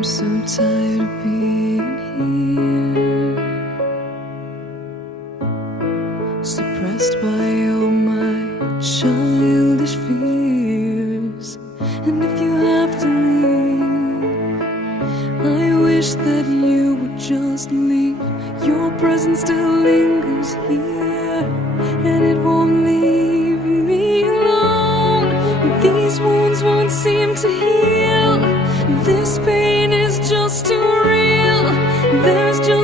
I'm so tired of being here, suppressed by all my childish fears. And if you have to leave, I wish that you would just leave. Your presence still lingers here, and it won't leave me alone. These wounds won't seem to heal. This pain is just too real. There's just